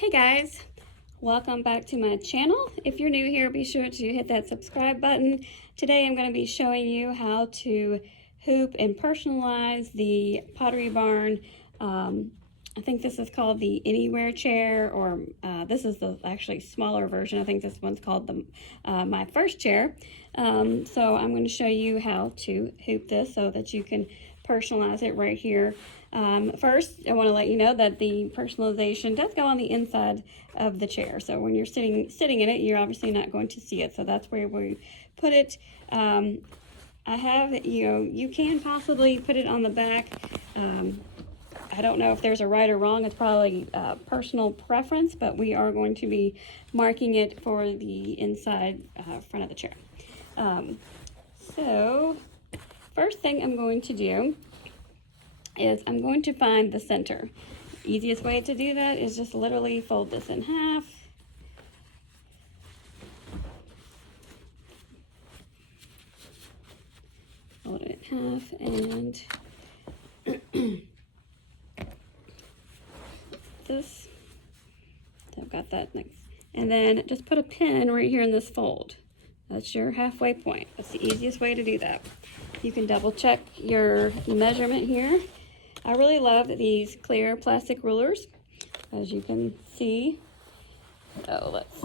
Hey guys, welcome back to my channel. If you're new here, be sure to hit that subscribe button. Today I'm going to be showing you how to hoop and personalize the Pottery Barn. I think this is called the Anywhere chair, or this is the actually smaller version. I think this one's called the my first chair. So I'm going to show you how to hoop this so that you can personalize it right here. First, I want to let you know that the personalization does go on the inside of the chair. So when you're sitting in it, you're obviously not going to see it. So that's where we put it. I have, you can possibly put it on the back. I don't know if there's a right or wrong. It's probably personal preference, but we are going to be marking it for the inside front of the chair. So first thing I'm going to do is I'm going to find the center. Easiest way to do that is just literally fold this in half. Fold it in half and this. So I've got that next. And then just put a pin right here in this fold. That's your halfway point. That's the easiest way to do that. You can double check your measurement here. I really love these clear plastic rulers, as you can see. So that's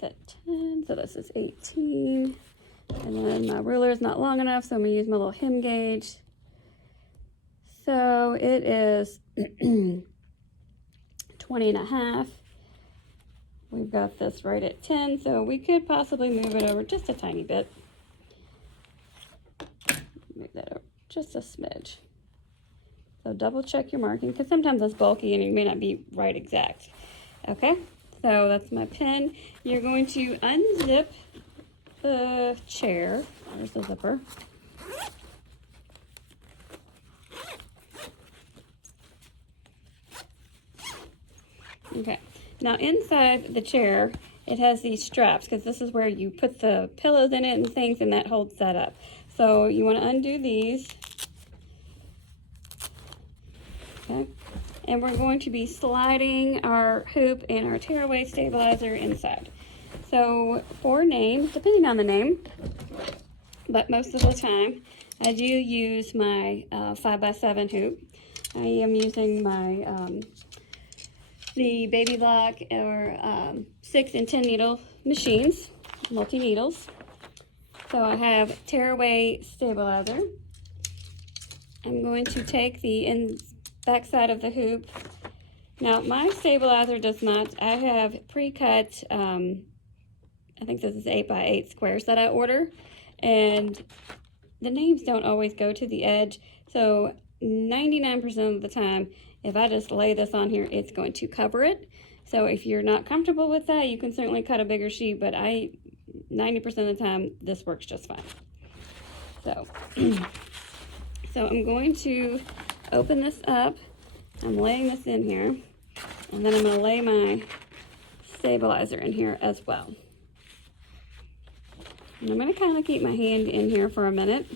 at 10, so this is 18. And then my ruler is not long enough, so I'm gonna use my little hem gauge. So it is 20 and a half. We've got this right at 10, so we could possibly move it over just a tiny bit. Move that over just a smidge. So double check your marking, because sometimes it's bulky and you may not be right exact. Okay, so that's my pin. You're going to unzip the chair. There's the zipper. Okay, now inside the chair, it has these straps, because this is where you put the pillows in it and things, and that holds that up. So you want to undo these. Okay, and we're going to be sliding our hoop and our tearaway stabilizer inside. So for name, depending on the name, but most of the time, I do use my 5x7 hoop. I am using my the Baby Lock or 6 and 10 needle machines, multi-needles. So I have tearaway stabilizer. I'm going to take the back side of the hoop. Now my stabilizer does not, I have pre-cut, I think this is 8x8 squares that I order, and the names don't always go to the edge. So 99% of the time, if I just lay this on here, it's going to cover it. So if you're not comfortable with that, you can certainly cut a bigger sheet, but 90% of the time, this works just fine. So, so I'm going to open this up. I'm laying this in here, and then I'm going to lay my stabilizer in here as well. And I'm going to kind of keep my hand in here for a minute,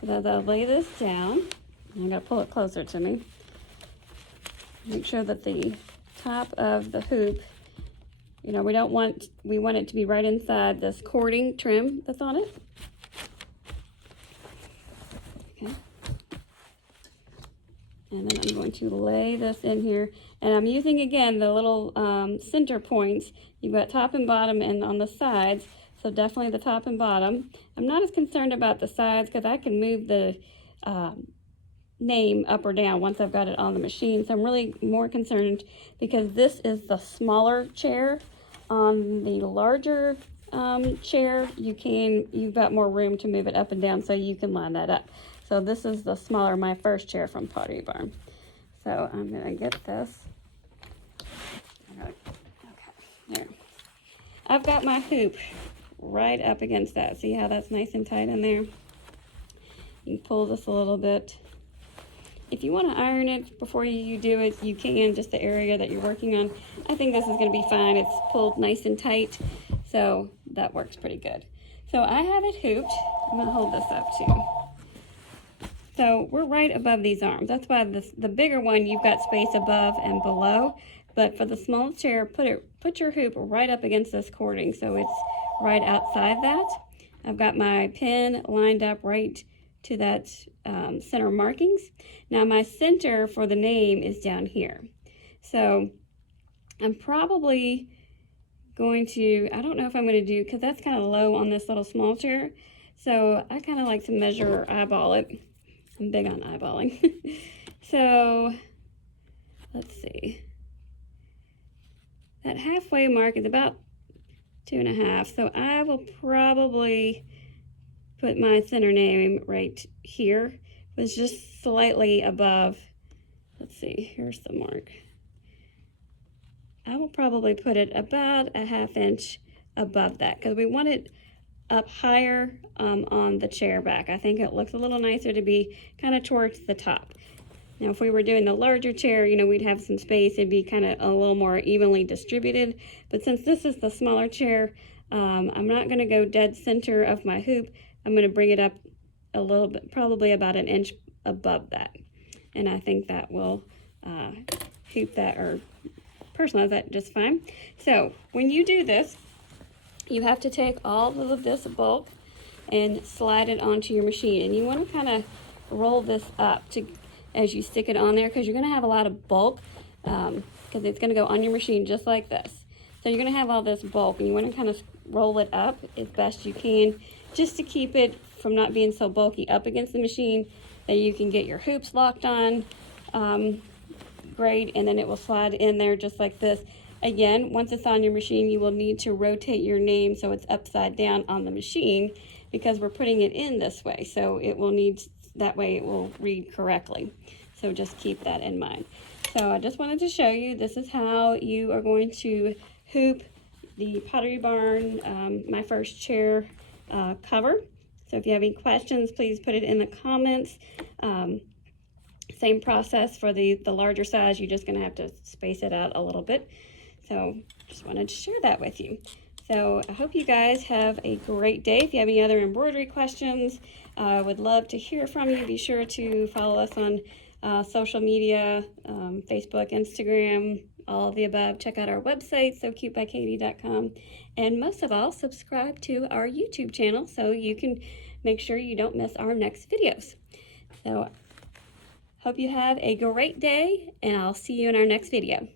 because I'll lay this down. I'm going to pull it closer to me. Make sure that the top of the hoop, we want it to be right inside this cording trim that's on it. Okay. And then I'm going to lay this in here. And I'm using, again, the little center points. You've got top and bottom and on the sides. So definitely the top and bottom. I'm not as concerned about the sides, because I can move the name up or down once I've got it on the machine. So I'm really more concerned, because this is the smaller chair. On the larger chair, you've got more room to move it up and down, so you can line that up. So this is the smaller, my first chair from Pottery Barn. So I'm gonna get this. Okay, there. I've got my hoop right up against that. See how that's nice and tight in there? You can pull this a little bit. If you want to iron it before you do it, you can, just the area that you're working on. I think this is going to be fine. It's pulled nice and tight, so that works pretty good. So I have it hooped. I'm going to hold this up too. So we're right above these arms. That's why the bigger one, you've got space above and below. But for the small chair, put your hoop right up against this cording so it's right outside that. I've got my pin lined up right to that center markings. Now my center for the name is down here. So I'm probably going to, I don't know if I'm going to do, because that's kind of low on this little small chair. So I kind of like to measure or eyeball it. I'm big on eyeballing. So let's see. That halfway mark is about 2.5. So I will probably put my center name right here. It was just slightly above. Let's see, here's the mark. I will probably put it about a 1/2 inch above that because we want it up higher on the chair back. I think it looks a little nicer to be kind of towards the top. Now, if we were doing the larger chair, you know, we'd have some space. It'd be kind of a little more evenly distributed. But since this is the smaller chair, I'm not going to go dead center of my hoop. I'm going to bring it up a little bit, probably about 1 inch above that. And I think that will hoop that or personalize that just fine. So when you do this, you have to take all of this bulk and slide it onto your machine. And you want to kind of roll this up as you stick it on there because you're going to have a lot of bulk because it's going to go on your machine just like this. So you're going to have all this bulk and you want to kind of roll it up as best you can just to keep it from not being so bulky up against the machine that you can get your hoops locked on great, and then it will slide in there just like this. Again, once it's on your machine, you will need to rotate your name so it's upside down on the machine because we're putting it in this way. So it will need, that way it will read correctly. So just keep that in mind. So I just wanted to show you, this is how you are going to hoop the Pottery Barn, my first chair cover. So if you have any questions, please put it in the comments. Same process for the larger size. You're just going to have to space it out a little bit. So just wanted to share that with you. So I hope you guys have a great day. If you have any other embroidery questions, I would love to hear from you. Be sure to follow us on social media, Facebook, Instagram, all of the above. Check out our website, SoCuteByKatie.com. And most of all, subscribe to our YouTube channel so you can make sure you don't miss our next videos. So hope you have a great day, and I'll see you in our next video.